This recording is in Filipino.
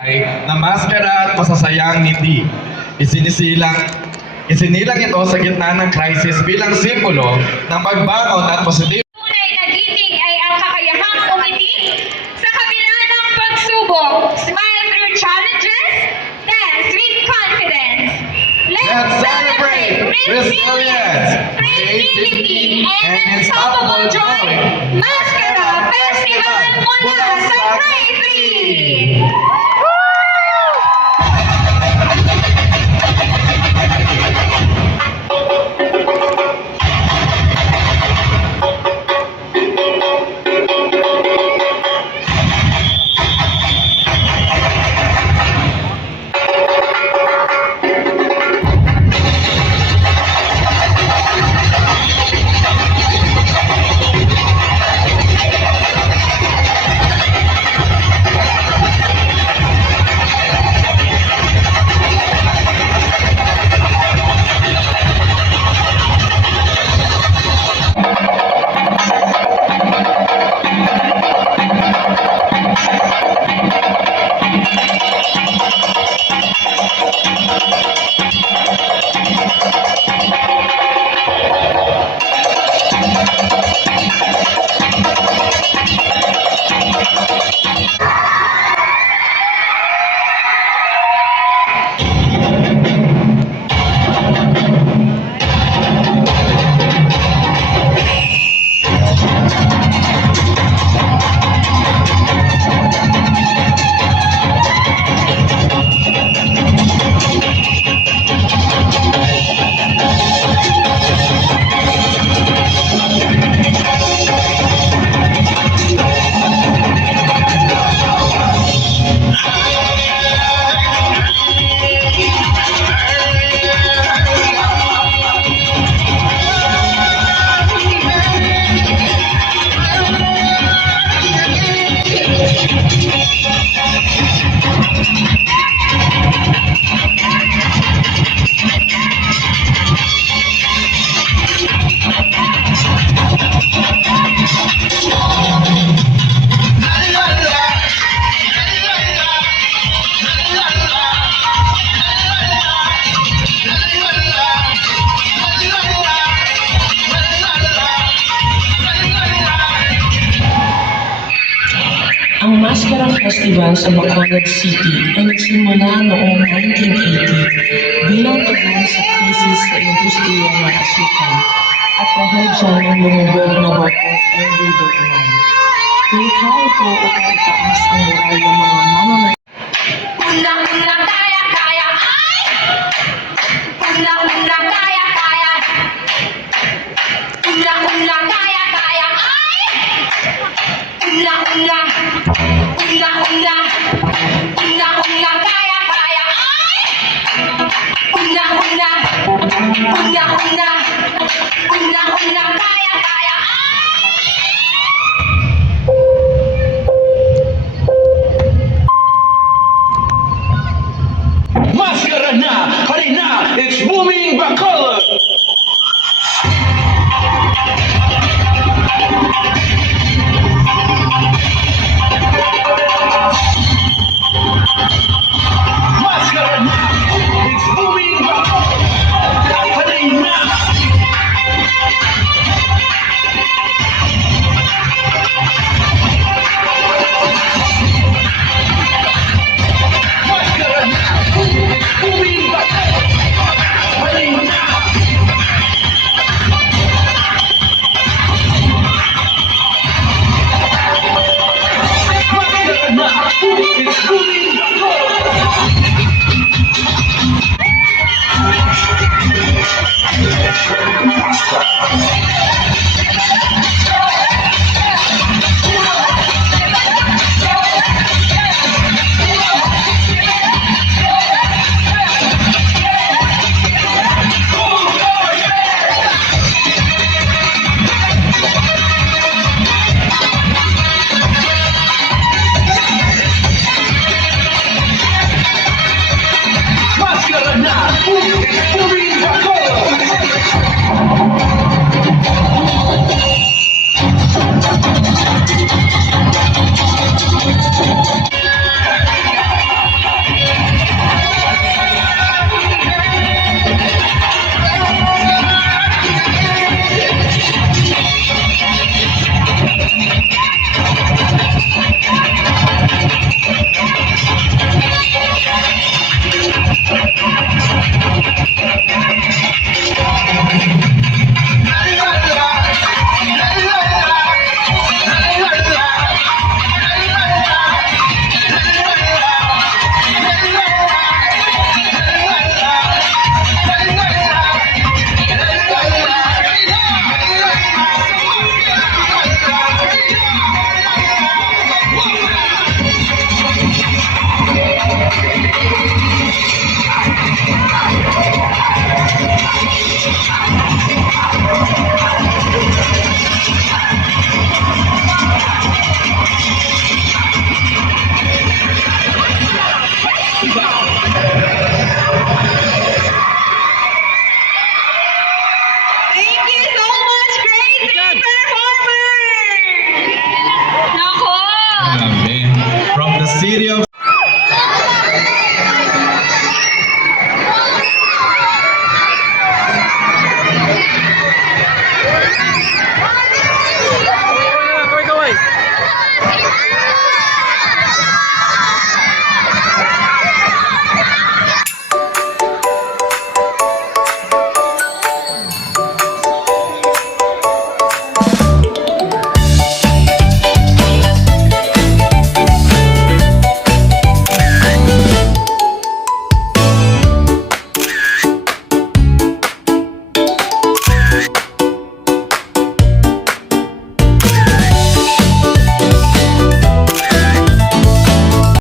na maskara at masasayang ngiti. Isinilang ito sa gitna ng crisis bilang simbolo ng pagbangon at positibo. Tunay na giting ay ang kakayahang umiti sa kabila ng pagsubok. Smile through challenges, dance with confidence. Let's celebrate resilience, creativity, and unstoppable joy. Maskara Festival mula sa Grade 3! Ang Maskara Festival sa Bacolod City ay nagsimula noong 1980 bilang tugon sa krisis sa industriya ng asukal at dahil dyan ang lumubog na barkong Henry Bergman. Nilikha ito upang itaas ang moral ng mga mamamayan